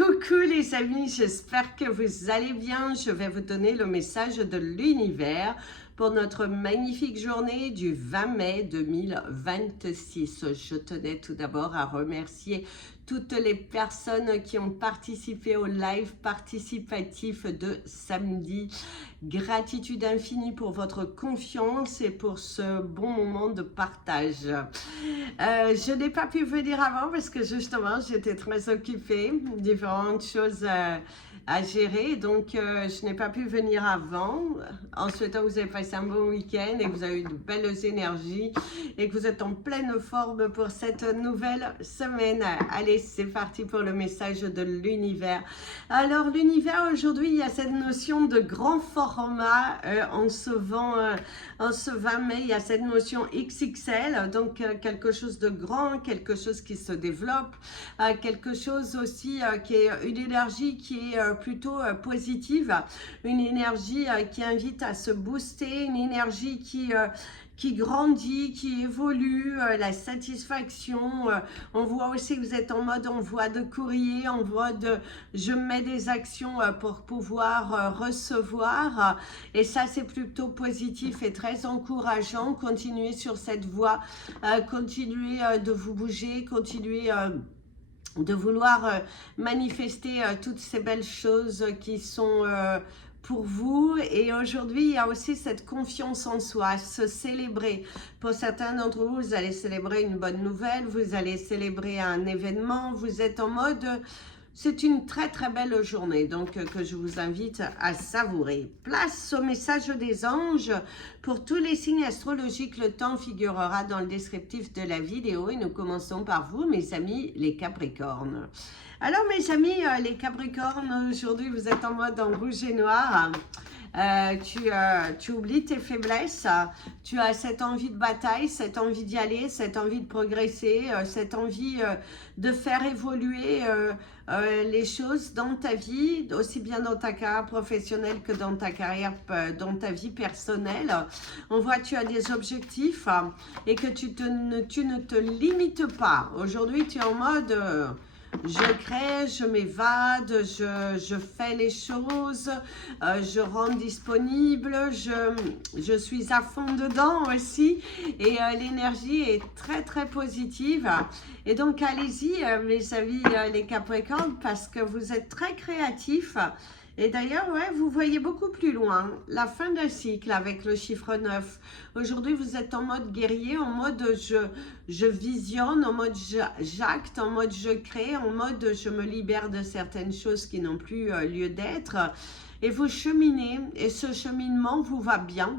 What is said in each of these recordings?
Coucou les amis, j'espère que vous allez bien. Je vais vous donner le message de l'univers pour notre magnifique journée du 20 mai 2026. Je tenais tout d'abord à remercier toutes les personnes qui ont participé au live participatif de samedi. Gratitude infinie pour votre confiance et pour ce bon moment de partage. Je n'ai pas pu venir avant parce que justement j'étais très occupée, différentes choses à gérer, donc je n'ai pas pu venir avant. En souhaitant que vous avez passé un bon week-end et que vous avez eu de belles énergies et que vous êtes en pleine forme pour cette nouvelle semaine. Allez, c'est parti pour le message de l'univers. Alors l'univers aujourd'hui, il y a cette notion de grand format en ce 20 mai, il y a cette notion XXL, donc quelque chose de grand, quelque chose qui se développe, quelque chose aussi qui est une énergie qui est plutôt positive, une énergie qui invite à se booster, une énergie qui grandit, qui évolue, la satisfaction. On voit aussi que vous êtes en mode envoi de courrier, en mode je mets des actions pour pouvoir recevoir. Et ça, c'est plutôt positif et très encourageant. Continuez sur cette voie, continuez de vous bouger, continuez de vouloir manifester toutes ces belles choses qui sont pour vous. Et aujourd'hui, il y a aussi cette confiance en soi, se célébrer. Pour certains d'entre vous, vous allez célébrer une bonne nouvelle, vous allez célébrer un événement, vous êtes en mode... C'est une très très belle journée, donc que je vous invite à savourer. Place au message des anges. Pour tous les signes astrologiques, le temps figurera dans le descriptif de la vidéo. Et nous commençons par vous, mes amis, les Capricornes. Alors mes amis, les Capricornes, aujourd'hui vous êtes en mode en rouge et noir. Tu oublies tes faiblesses, tu as cette envie de bataille, cette envie d'y aller, cette envie de progresser, cette envie de faire évoluer les choses dans ta vie, aussi bien dans ta carrière professionnelle que dans ta carrière, dans ta vie personnelle. On voit que tu as des objectifs et que tu ne te limites pas. Aujourd'hui, tu es en mode... je crée, je m'évade, je fais les choses, je rends disponible, je suis à fond dedans aussi et l'énergie est très très positive. Et donc allez-y mes amis les Capricornes parce que vous êtes très créatifs. Et d'ailleurs, ouais, vous voyez beaucoup plus loin, la fin d'un cycle avec le chiffre 9. Aujourd'hui, vous êtes en mode guerrier, en mode je visionne, en mode j'acte, en mode je crée, en mode je me libère de certaines choses qui n'ont plus lieu d'être. Et vous cheminez, et ce cheminement vous va bien,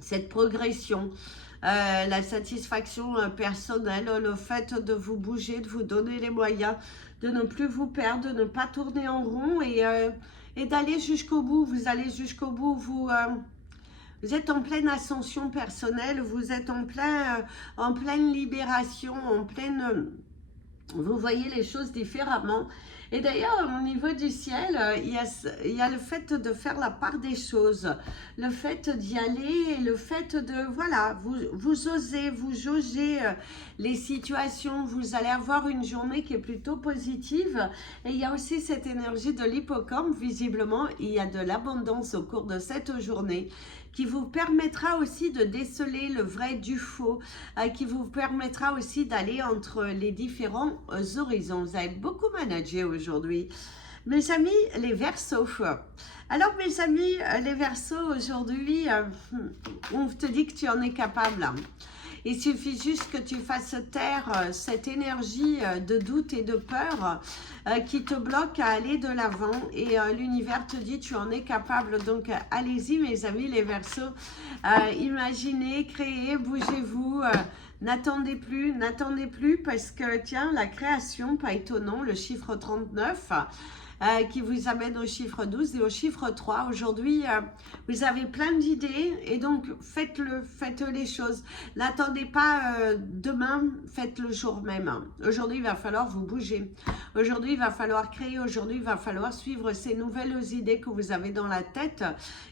cette progression. La satisfaction personnelle, le fait de vous bouger, de vous donner les moyens, de ne plus vous perdre, de ne pas tourner en rond et d'aller jusqu'au bout. Vous allez jusqu'au bout, vous êtes en pleine ascension personnelle, vous êtes en pleine libération, vous voyez les choses différemment. Et d'ailleurs, au niveau du ciel, il y a le fait de faire la part des choses, le fait d'y aller, le fait de, voilà, vous osez, vous jaugez les situations, vous allez avoir une journée qui est plutôt positive. Et il y a aussi cette énergie de l'hippocampe, visiblement, il y a de l'abondance au cours de cette journée qui vous permettra aussi de déceler le vrai du faux, qui vous permettra aussi d'aller entre les différents horizons. Vous allez beaucoup manager aujourd'hui. Mes amis, les Verseaux. Alors mes amis, les Verseaux, aujourd'hui, on te dit que tu en es capable. Il suffit juste que tu fasses taire cette énergie de doute et de peur qui te bloque à aller de l'avant. Et l'univers te dit tu en es capable. Donc allez-y mes amis les Verseaux. Imaginez, créez, bougez-vous. N'attendez plus parce que tiens, la création, pas étonnant, le chiffre 39. qui vous amène au chiffre 12 et au chiffre 3. Aujourd'hui, vous avez plein d'idées et donc faites les choses. N'attendez pas demain, faites le jour même. Aujourd'hui, il va falloir vous bouger. Aujourd'hui, il va falloir créer. Aujourd'hui, il va falloir suivre ces nouvelles idées que vous avez dans la tête.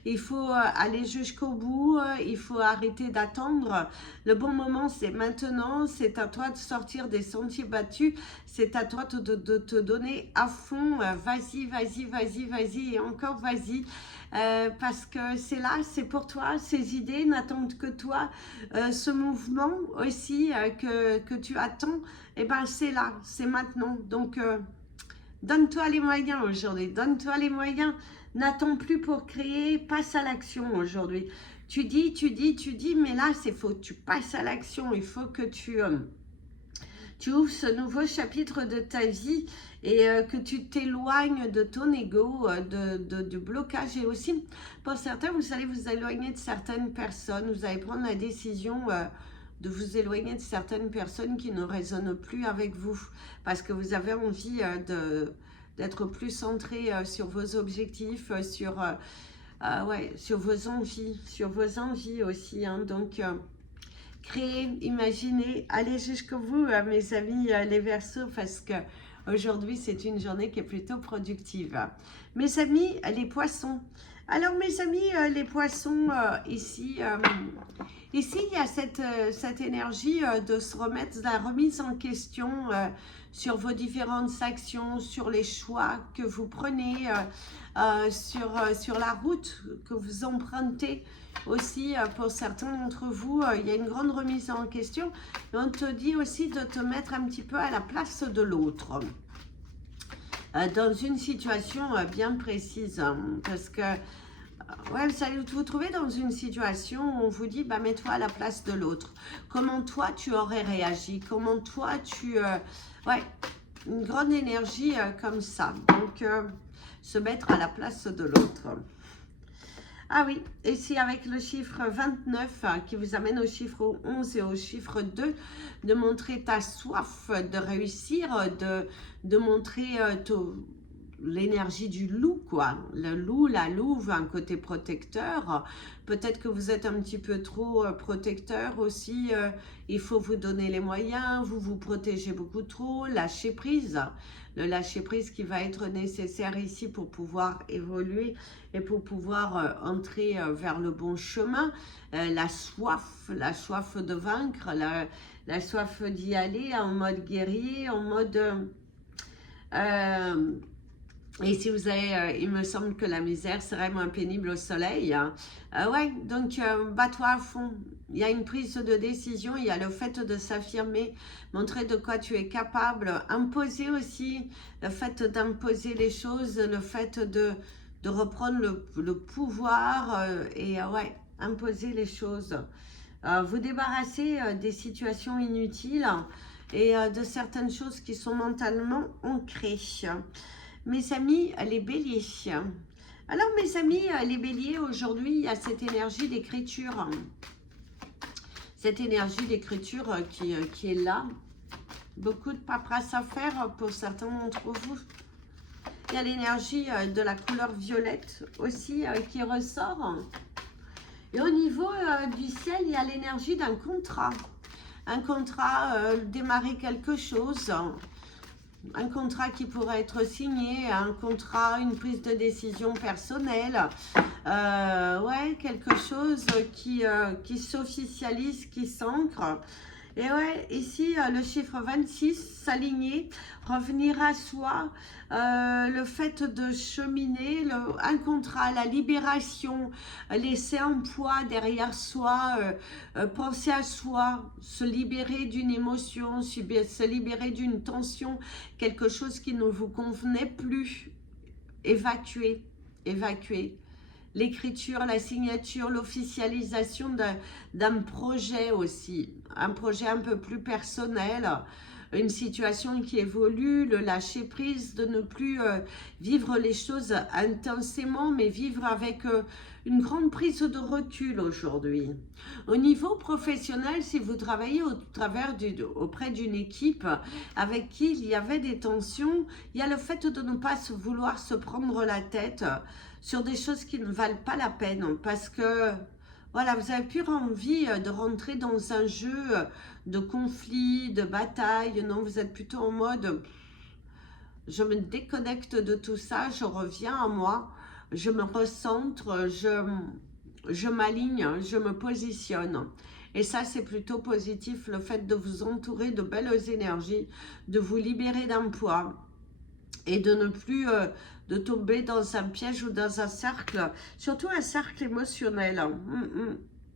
Il faut aller jusqu'au bout. Il faut arrêter d'attendre. Le bon moment, c'est maintenant. C'est à toi de sortir des sentiers battus. C'est à toi de te donner à fond. Vas-y, vas-y, vas-y, vas-y et encore vas-y. Parce que c'est là, c'est pour toi. Ces idées n'attendent que toi. Ce mouvement aussi que tu attends, eh ben c'est là, c'est maintenant. Donc, donne-toi les moyens aujourd'hui. Donne-toi les moyens. N'attends plus pour créer. Passe à l'action aujourd'hui. Tu dis, mais là, c'est faux. Tu passes à l'action. Il faut que tu ouvres ce nouveau chapitre de ta vie et que tu t'éloignes de ton ego, du blocage. Et aussi, pour certains, vous allez vous éloigner de certaines personnes. Vous allez prendre la décision de vous éloigner de certaines personnes qui ne résonnent plus avec vous. Parce que vous avez envie d'être plus centré sur vos objectifs, sur vos envies aussi. Hein. Donc, créer, imaginer, allez jusqu'au bout, mes amis les Verseaux, parce que aujourd'hui c'est une journée qui est plutôt productive. Mes amis les Poissons. Alors mes amis les Poissons, ici il y a cette énergie de se remettre, de la remise en question sur vos différentes actions, sur les choix que vous prenez, sur la route que vous empruntez. Aussi, pour certains d'entre vous, il y a une grande remise en question. Et on te dit aussi de te mettre un petit peu à la place de l'autre. Dans une situation bien précise. Hein, parce que, ouais, vous allez vous trouver dans une situation où on vous dit, bah, mets-toi à la place de l'autre. Comment toi, tu aurais réagi? Comment toi, ouais, une grande énergie comme ça. Donc, se mettre à la place de l'autre. Ah oui, et c'est avec le chiffre 29 qui vous amène au chiffre 11 et au chiffre 2, de montrer ta soif de réussir, de montrer l'énergie du loup, quoi. Le loup, la louve, un côté protecteur. Peut-être que vous êtes un petit peu trop protecteur aussi. Il faut vous donner les moyens, vous vous protégez beaucoup trop. Lâcher prise. Le lâcher prise qui va être nécessaire ici pour pouvoir évoluer et pour pouvoir entrer vers le bon chemin. La soif de vaincre, la soif d'y aller en mode guerrier, en mode... et si vous avez, il me semble que la misère serait moins pénible au soleil. Hein. Ouais, donc bats-toi à fond. Il y a une prise de décision, il y a le fait de s'affirmer, montrer de quoi tu es capable, imposer aussi, le fait d'imposer les choses, le fait de reprendre le pouvoir et ouais, imposer les choses. Vous débarrasser des situations inutiles et de certaines choses qui sont mentalement ancrées. Mes amis, les béliers. Alors, mes amis, les béliers, aujourd'hui, il y a cette énergie d'écriture. Cette énergie d'écriture qui est là. Beaucoup de paperasse à faire pour certains d'entre vous. Il y a l'énergie de la couleur violette aussi qui ressort. Et au niveau du ciel, il y a l'énergie d'un contrat. Un contrat, démarrer quelque chose. Un contrat qui pourrait être signé, un contrat, une prise de décision personnelle, ouais, quelque chose qui s'officialise, qui s'ancre. Et ouais, ici, le chiffre 26, s'aligner, revenir à soi, le fait de cheminer, un contrat, la libération, laisser un poids derrière soi, penser à soi, se libérer d'une émotion, se libérer d'une tension, quelque chose qui ne vous convenait plus, évacuer. L'écriture, la signature, l'officialisation d'un projet aussi, un projet un peu plus personnel, une situation qui évolue, le lâcher prise, de ne plus vivre les choses intensément, mais vivre avec une grande prise de recul aujourd'hui. Au niveau professionnel, si vous travaillez auprès d'une équipe avec qui il y avait des tensions, il y a le fait de ne pas vouloir se prendre la tête sur des choses qui ne valent pas la peine, parce que voilà, vous avez plus envie de rentrer dans un jeu de conflit, de bataille. Non, vous êtes plutôt en mode, je me déconnecte de tout ça, je reviens à moi, je me recentre, je m'aligne, je me positionne. Et ça, c'est plutôt positif, le fait de vous entourer de belles énergies, de vous libérer d'un poids et de ne plus de tomber dans un piège ou dans un cercle, surtout un cercle émotionnel.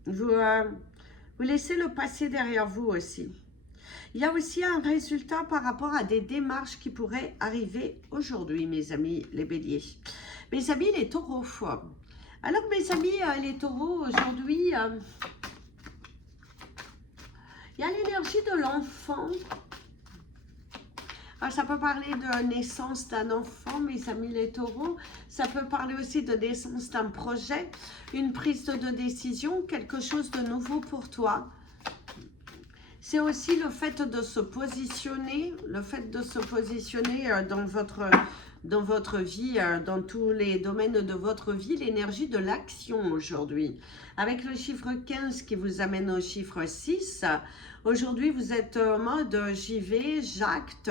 Vous laissez le passé derrière vous aussi. Il y a aussi un résultat par rapport à des démarches qui pourraient arriver aujourd'hui, mes amis les béliers. Mes amis les taureaux. Alors, mes amis les taureaux, aujourd'hui, il y a l'énergie de l'enfant. Alors, ça peut parler de naissance d'un enfant, mes amis les taureaux. Ça peut parler aussi de naissance d'un projet, une prise de décision, quelque chose de nouveau pour toi. C'est aussi le fait de se positionner, dans votre vie, dans tous les domaines de votre vie, l'énergie de l'action aujourd'hui. Avec le chiffre 15 qui vous amène au chiffre 6, aujourd'hui vous êtes en mode j'y vais, j'acte,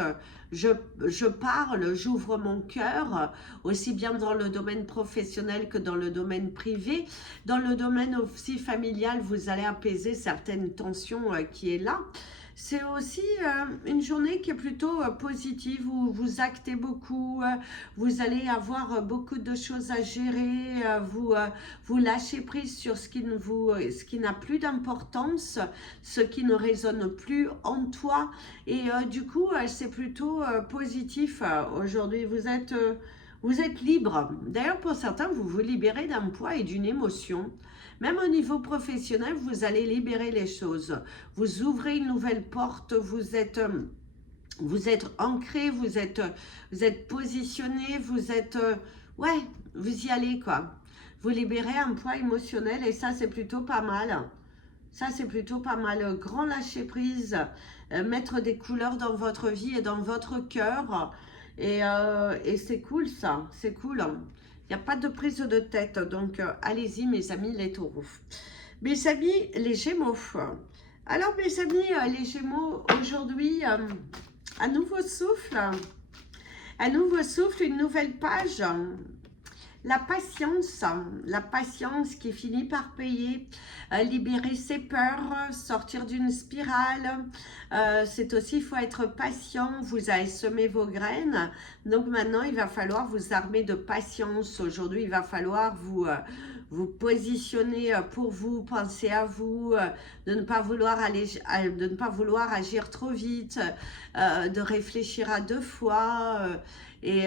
je parle, j'ouvre mon cœur, aussi bien dans le domaine professionnel que dans le domaine privé. Dans le domaine aussi familial, vous allez apaiser certaines tensions qui est là. C'est aussi une journée qui est plutôt positive, où vous actez beaucoup, vous allez avoir beaucoup de choses à gérer, vous lâchez prise sur ce qui n'a plus d'importance, ce qui ne résonne plus en toi. Et du coup, c'est plutôt positif aujourd'hui. Vous êtes libre. D'ailleurs, pour certains, vous vous libérez d'un poids et d'une émotion. Même au niveau professionnel, vous allez libérer les choses. Vous ouvrez une nouvelle porte, vous êtes ancré, vous êtes positionné, ouais, vous y allez quoi. Vous libérez un poids émotionnel et ça, c'est plutôt pas mal. Ça, c'est plutôt pas mal. Grand lâcher prise, mettre des couleurs dans votre vie et dans votre cœur. Et c'est cool ça, c'est cool. Il n'y a pas de prise de tête, donc allez-y mes amis les taureaux. Mes amis les gémeaux. Alors mes amis les gémeaux, aujourd'hui, un nouveau souffle, une nouvelle page. La patience qui finit par payer, libérer ses peurs, sortir d'une spirale. C'est aussi, il faut être patient, vous avez semé vos graines. Donc maintenant, il va falloir vous armer de patience. Aujourd'hui, il va falloir vous positionner pour vous, penser à vous, de ne pas vouloir agir trop vite, de réfléchir à deux fois. Et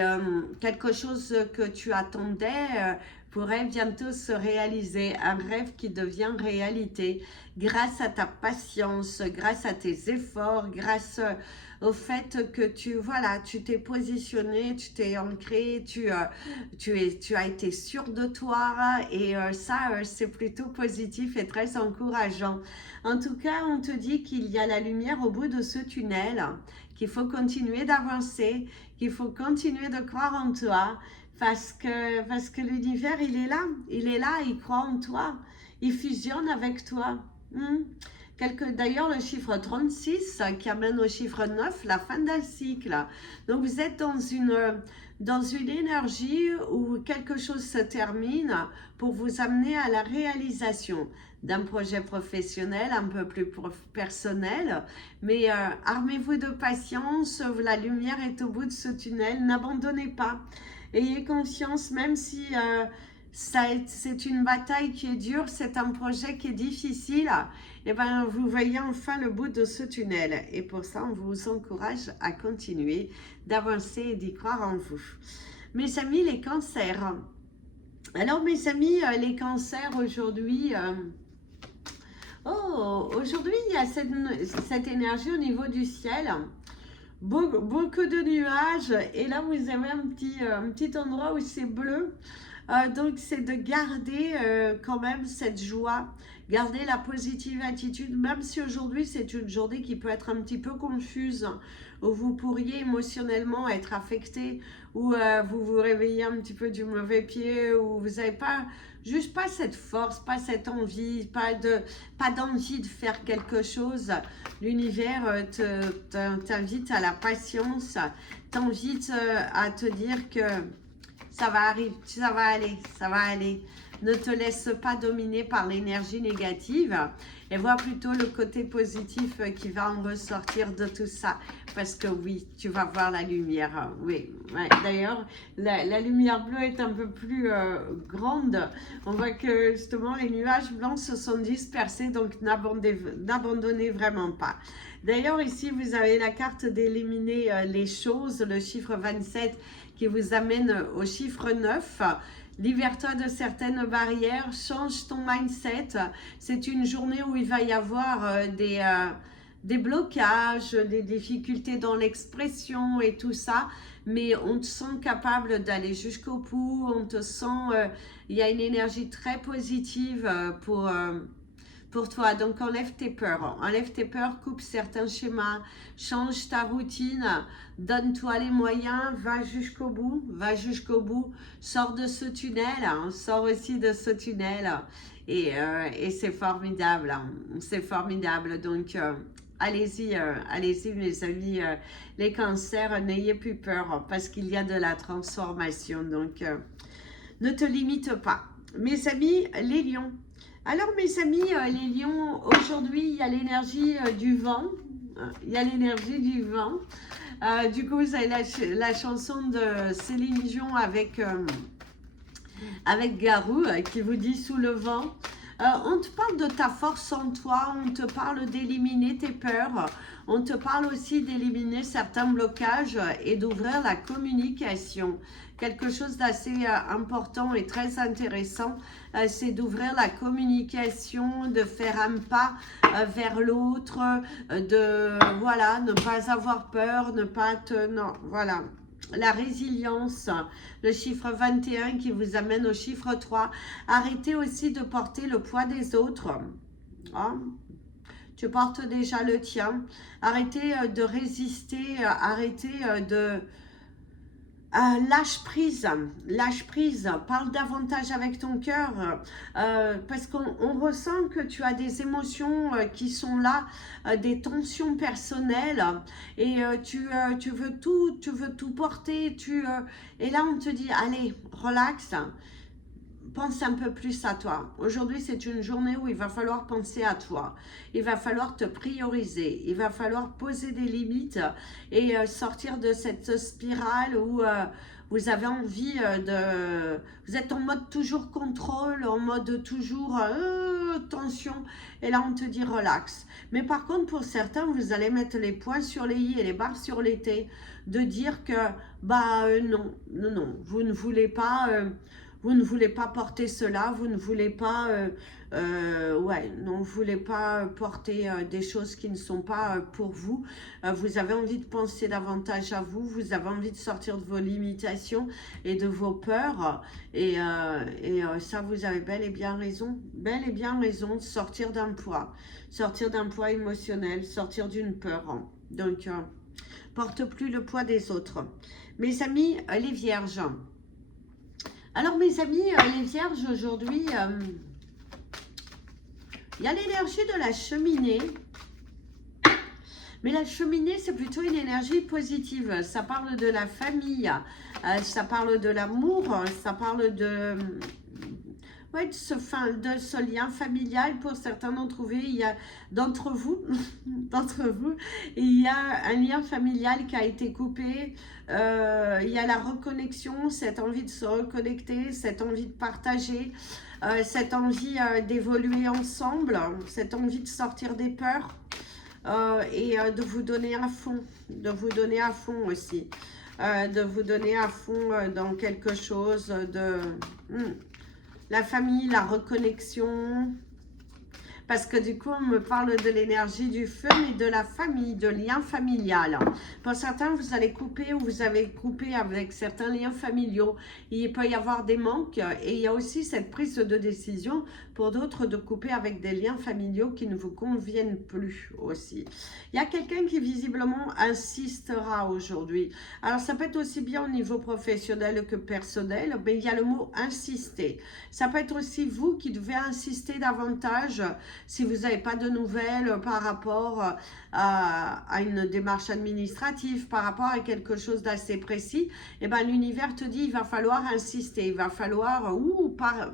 quelque chose que tu attendais pourrait bientôt se réaliser, un rêve qui devient réalité grâce à ta patience, grâce à tes efforts, grâce au fait que tu t'es positionné, tu t'es ancré, tu as été sûr de toi et ça c'est plutôt positif et très encourageant. En tout cas, on te dit qu'il y a la lumière au bout de ce tunnel, qu'il faut continuer d'avancer, qu'il faut continuer de croire en toi, parce que l'univers, il est là, il croit en toi, il fusionne avec toi. D'ailleurs, le chiffre 36 qui amène au chiffre 9, la fin d'un cycle. Donc, vous êtes dans une énergie où quelque chose se termine pour vous amener à la réalisation d'un projet professionnel un peu plus personnel. Mais armez-vous de patience, la lumière est au bout de ce tunnel, n'abandonnez pas. Ayez confiance, même si c'est une bataille qui est dure, c'est un projet qui est difficile, et bien vous voyez enfin le bout de ce tunnel. Et pour ça, on vous encourage à continuer d'avancer et d'y croire en vous. Mes amis, les cancers. Alors mes amis, les cancers aujourd'hui... aujourd'hui, il y a cette énergie au niveau du ciel. beaucoup de nuages. Et là, vous avez un petit endroit où c'est bleu. Donc, c'est de garder quand même cette joie, garder la positive attitude, même si aujourd'hui, c'est une journée qui peut être un petit peu confuse, où vous pourriez émotionnellement être affecté, où vous vous réveillez un petit peu du mauvais pied, où vous n'avez pas, juste pas cette force, pas cette envie, pas d'envie de faire quelque chose. L'univers t'invite à la patience, t'invite à te dire que ça va arriver, ça va aller, ça va aller. Ne te laisse pas dominer par l'énergie négative et vois plutôt le côté positif qui va en ressortir de tout ça. Parce que oui, tu vas voir la lumière. Oui, ouais. D'ailleurs, la lumière bleue est un peu plus grande. On voit que justement les nuages blancs se sont dispersés, donc n'abandonnez vraiment pas. D'ailleurs, ici, vous avez la carte d'éliminer les choses, le chiffre 27 qui vous amène au chiffre 9. Libère-toi de certaines barrières, change ton mindset. C'est une journée où il va y avoir des blocages, des difficultés dans l'expression et tout ça. Mais on te sent capable d'aller jusqu'au bout. On te sent, il y a une énergie très positive pour toi. Donc, enlève tes peurs. Enlève tes peurs, coupe certains schémas, change ta routine, donne-toi les moyens, va jusqu'au bout, va jusqu'au bout. Sors de ce tunnel, hein, sors aussi de ce tunnel. Et c'est formidable, hein, c'est formidable. Donc, allez-y, allez-y mes amis, les cancers, n'ayez plus peur parce qu'il y a de la transformation. Donc, ne te limite pas. Mes amis, les lions. Alors mes amis, les lions, aujourd'hui il y a l'énergie du vent, il y a l'énergie du vent. Du coup vous avez la chanson de Céline Dion avec Garou qui vous dit sous le vent. On te parle de ta force en toi, on te parle d'éliminer tes peurs, on te parle aussi d'éliminer certains blocages et d'ouvrir la communication. Quelque chose d'assez important et très intéressant, c'est d'ouvrir la communication, de faire un pas vers l'autre, voilà, ne pas avoir peur, ne pas te... Non, voilà. La résilience, le chiffre 21 qui vous amène au chiffre 3. Arrêtez aussi de porter le poids des autres. Hein? Tu portes déjà le tien. Arrêtez de résister, arrêtez de... lâche prise, parle davantage avec ton cœur parce qu'on ressent que tu as des émotions qui sont là, des tensions personnelles et tu veux tout porter, et là on te dit allez relax, pense un peu plus à toi. Aujourd'hui, c'est une journée où il va falloir penser à toi. Il va falloir te prioriser. Il va falloir poser des limites et sortir de cette spirale où vous avez envie de... Vous êtes en mode toujours contrôle, en mode toujours tension. Et là, on te dit relax. Mais par contre, pour certains, vous allez mettre les points sur les i et les barres sur les t. De dire que, non, vous ne voulez pas... vous ne voulez pas porter cela, vous ne voulez pas, non, vous voulez pas porter des choses qui ne sont pas pour vous. Vous avez envie de penser davantage à vous, vous avez envie de sortir de vos limitations et de vos peurs. Et ça, vous avez bel et bien raison de sortir d'un poids émotionnel, sortir d'une peur. Donc, porte plus le poids des autres. Mes amis, les vierges. Alors mes amis, les vierges, aujourd'hui, il y a l'énergie de la cheminée. Mais la cheminée, c'est plutôt une énergie positive. Ça parle de la famille, ça parle de l'amour, ça parle de ce lien familial. Pour certains d'entre vous, il y a il y a un lien familial qui a été coupé. Il y a la reconnexion, cette envie de se reconnecter, cette envie de partager, cette envie d'évoluer ensemble, cette envie de sortir des peurs et de vous donner à fond, aussi, de vous donner à fond dans quelque chose de... la famille, la reconnexion. parce que du coup, on me parle de l'énergie du feu, mais de la famille, de lien familial. Pour certains, vous allez couper ou vous avez coupé avec certains liens familiaux. Il peut y avoir des manques et il y a aussi cette prise de décision pour d'autres de couper avec des liens familiaux qui ne vous conviennent plus aussi. Il y a quelqu'un qui visiblement insistera aujourd'hui. Alors, ça peut être aussi bien au niveau professionnel que personnel, mais il y a le mot insister. Ça peut être aussi vous qui devez insister davantage si vous n'avez pas de nouvelles par rapport à une démarche administrative, par rapport à quelque chose d'assez précis. Et ben, l'univers te dit il va falloir insister, il va falloir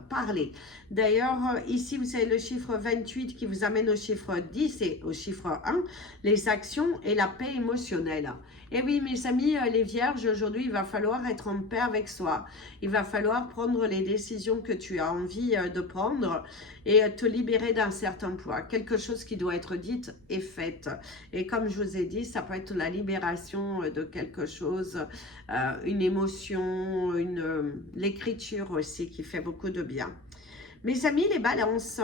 parler. D'ailleurs, ici, vous avez le chiffre 28 qui vous amène au chiffre 10 et au chiffre 1, les actions et la paix émotionnelle. Et oui, mes amis, les vierges, aujourd'hui, il va falloir être en paix avec soi. Il va falloir prendre les décisions que tu as envie de prendre et te libérer d'un certain poids. Quelque chose qui doit être dit et fait. Et comme je vous ai dit, ça peut être la libération de quelque chose, une émotion, l'écriture aussi qui fait beaucoup de bien. Mes amis, les balances.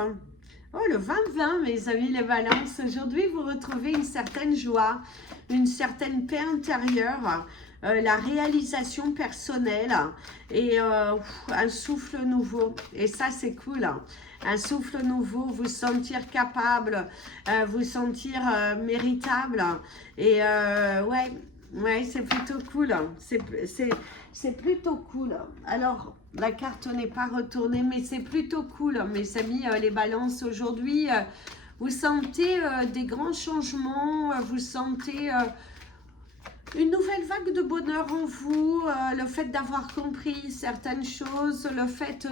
Oh, le 20-20, mes amis, les balances. Aujourd'hui, vous retrouvez une certaine joie, une certaine paix intérieure, la réalisation personnelle et un souffle nouveau. Et ça, c'est cool. Un souffle nouveau, vous sentir capable, vous sentir méritable. Et ouais, c'est plutôt cool. C'est plutôt cool. Alors, la carte n'est pas retournée, mais c'est plutôt cool, mes amis, les balances. Aujourd'hui, vous sentez des grands changements, vous sentez une nouvelle vague de bonheur en vous, le fait d'avoir compris certaines choses, le fait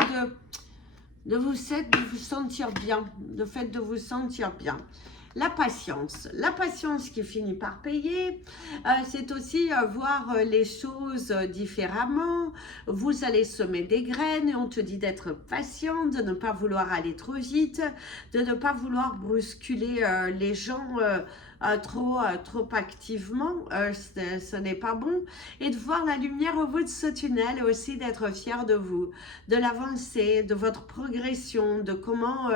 de vous sentir bien, le fait de vous sentir bien. La patience qui finit par payer, c'est aussi voir les choses différemment. Vous allez semer des graines et on te dit d'être patient, de ne pas vouloir aller trop vite, de ne pas vouloir brusculer les gens trop activement, ce n'est pas bon. Et de voir la lumière au bout de ce tunnel, aussi d'être fier de vous, de l'avancée, de votre progression, de comment...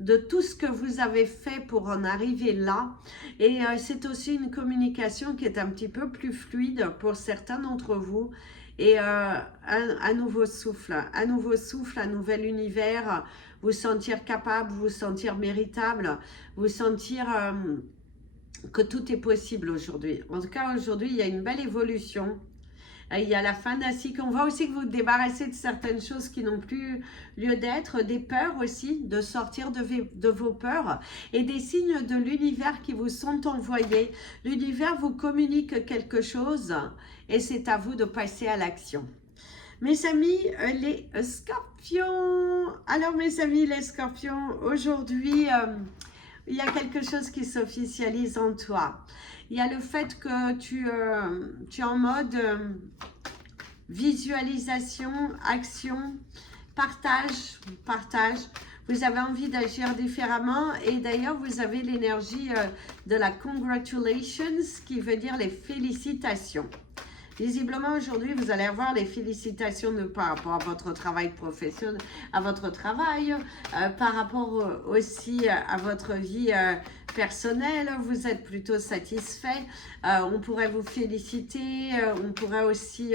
de tout ce que vous avez fait pour en arriver là. Et c'est aussi une communication qui est un petit peu plus fluide pour certains d'entre vous. Et un nouveau souffle, un nouvel univers, vous sentir capable, vous sentir méritable, vous sentir que tout est possible aujourd'hui. En tout cas, aujourd'hui, il y a une belle évolution. Il y a la fin d'un cycle. On voit aussi que vous vous débarrassez de certaines choses qui n'ont plus lieu d'être, des peurs aussi, de sortir de vos peurs et des signes de l'univers qui vous sont envoyés. L'univers vous communique quelque chose et c'est à vous de passer à l'action. Mes amis, les scorpions. Alors mes amis, les scorpions, aujourd'hui, il y a quelque chose qui s'officialise en toi. Il y a le fait que tu es en mode visualisation, action, partage. Vous avez envie d'agir différemment et d'ailleurs, vous avez l'énergie de la congratulations qui veut dire les félicitations. Visiblement, aujourd'hui, vous allez avoir les félicitations par rapport à votre travail professionnel, à votre travail, par rapport aussi à votre vie personnelle. Vous êtes plutôt satisfait. On pourrait vous féliciter. On pourrait aussi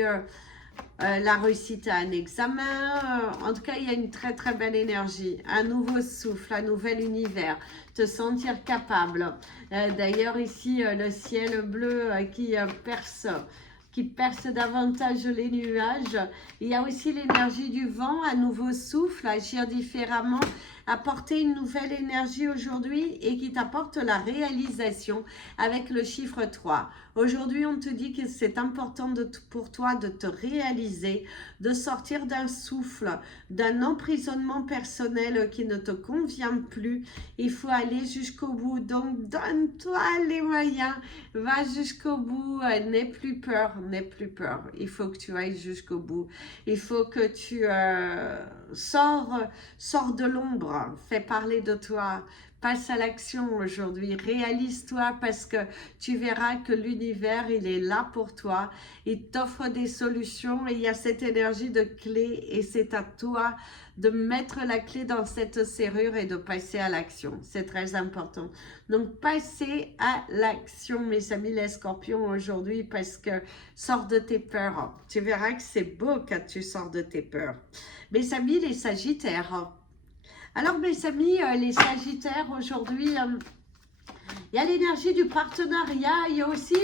la réussite à un examen. En tout cas, il y a une très très belle énergie. Un nouveau souffle, un nouvel univers. Te sentir capable. D'ailleurs, ici, le ciel bleu qui perce davantage les nuages. Il y a aussi l'énergie du vent, un nouveau souffle, agir différemment, apporter une nouvelle énergie aujourd'hui et qui t'apporte la réalisation avec le chiffre 3. Aujourd'hui, on te dit que c'est important pour toi de te réaliser, de sortir d'un souffle, d'un emprisonnement personnel qui ne te convient plus. Il faut aller jusqu'au bout. Donc, donne-toi les moyens. Va jusqu'au bout. N'aie plus peur. Il faut que tu ailles jusqu'au bout. Il faut que tu sors de l'ombre. Fais parler de toi. Passe à l'action aujourd'hui, réalise-toi parce que tu verras que l'univers, il est là pour toi. Il t'offre des solutions et il y a cette énergie de clé et c'est à toi de mettre la clé dans cette serrure et de passer à l'action. C'est très important. Donc, passez à l'action, mes amis les scorpions, aujourd'hui parce que sors de tes peurs. Tu verras que c'est beau quand tu sors de tes peurs. Mes amis les sagittaires. Alors, mes amis, les sagittaires, aujourd'hui, il y a l'énergie du partenariat. Il y a aussi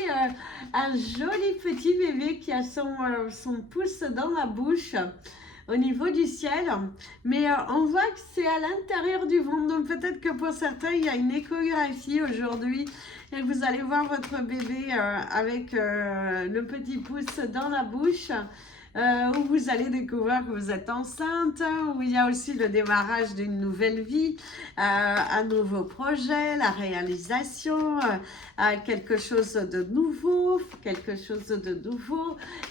un joli petit bébé qui a son pouce dans la bouche au niveau du ciel. Mais on voit que c'est à l'intérieur du ventre. Donc, peut-être que pour certains, il y a une échographie aujourd'hui. Et vous allez voir votre bébé avec le petit pouce dans la bouche. Où vous allez découvrir que vous êtes enceinte, où il y a aussi le démarrage d'une nouvelle vie, un nouveau projet, la réalisation, quelque chose de nouveau,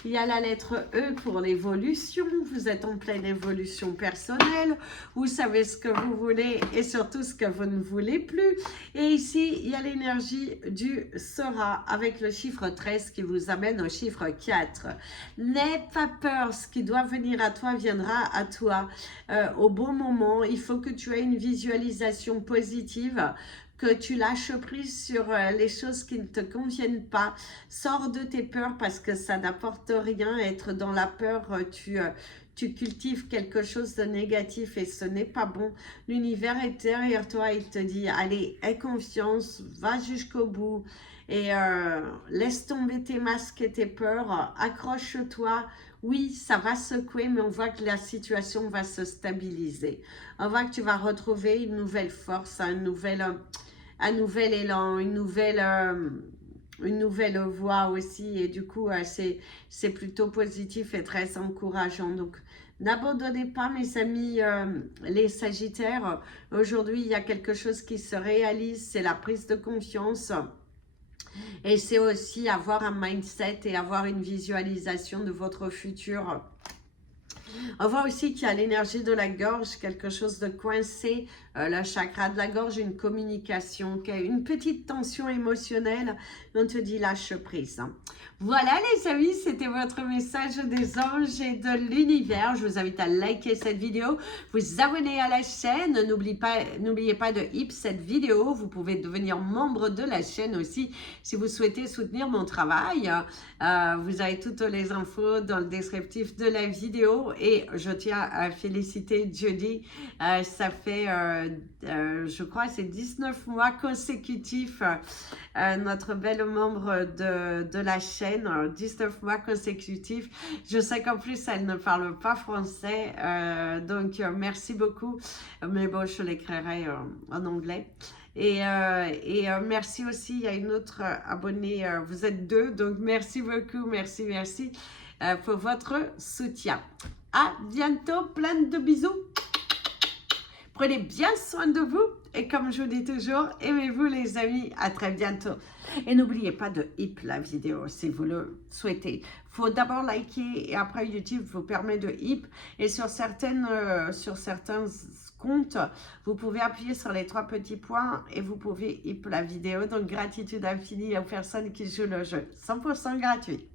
Il y a la lettre E pour l'évolution, vous êtes en pleine évolution personnelle, vous savez ce que vous voulez et surtout ce que vous ne voulez plus. Et ici, il y a l'énergie du sera avec le chiffre 13 qui vous amène au chiffre 4. N'aie pas peur, ce qui doit venir à toi viendra à toi au bon moment. Il faut que tu aies une visualisation positive, que tu lâches prise sur les choses qui ne te conviennent pas. Sors de tes peurs parce que ça n'apporte rien. Être dans la peur, tu cultives quelque chose de négatif et ce n'est pas bon. L'univers est derrière toi, il te dit, allez, aie confiance, va jusqu'au bout et laisse tomber tes masques et tes peurs, accroche-toi. Oui, ça va secouer, mais on voit que la situation va se stabiliser. On voit que tu vas retrouver une nouvelle force, un nouvel élan, une nouvelle voie aussi. Et du coup, c'est plutôt positif et très encourageant. Donc, n'abandonnez pas, mes amis, les sagittaires. Aujourd'hui, il y a quelque chose qui se réalise, c'est la prise de confiance. Et c'est aussi avoir un mindset et avoir une visualisation de votre futur. On voit aussi qu'il y a l'énergie de la gorge, quelque chose de coincé, le chakra de la gorge, une communication, une petite tension émotionnelle. On te dit lâche prise. Voilà les amis, c'était votre message des anges et de l'univers. Je vous invite à liker cette vidéo, vous abonner à la chaîne. N'oubliez pas de hip cette vidéo. Vous pouvez devenir membre de la chaîne aussi si vous souhaitez soutenir mon travail. Vous avez toutes les infos dans le descriptif de la vidéo. Et je tiens à féliciter Judy. Ça fait, je crois, c'est 19 mois consécutifs. Notre belle membre de la chaîne, 19 mois consécutifs. Je sais qu'en plus, elle ne parle pas français, donc merci beaucoup. Mais bon, je l'écrirai en anglais. Et merci aussi, il y a une autre abonnée, vous êtes 2, donc merci beaucoup, merci pour votre soutien. À bientôt, plein de bisous. Prenez bien soin de vous et comme je vous dis toujours, aimez-vous les amis, à très bientôt. Et n'oubliez pas de hip la vidéo si vous le souhaitez. Il faut d'abord liker et après YouTube vous permet de hip. Et sur certains comptes, vous pouvez appuyer sur les 3 petits points et vous pouvez hip la vidéo. Donc gratitude infinie aux personnes qui jouent le jeu. 100% gratuit.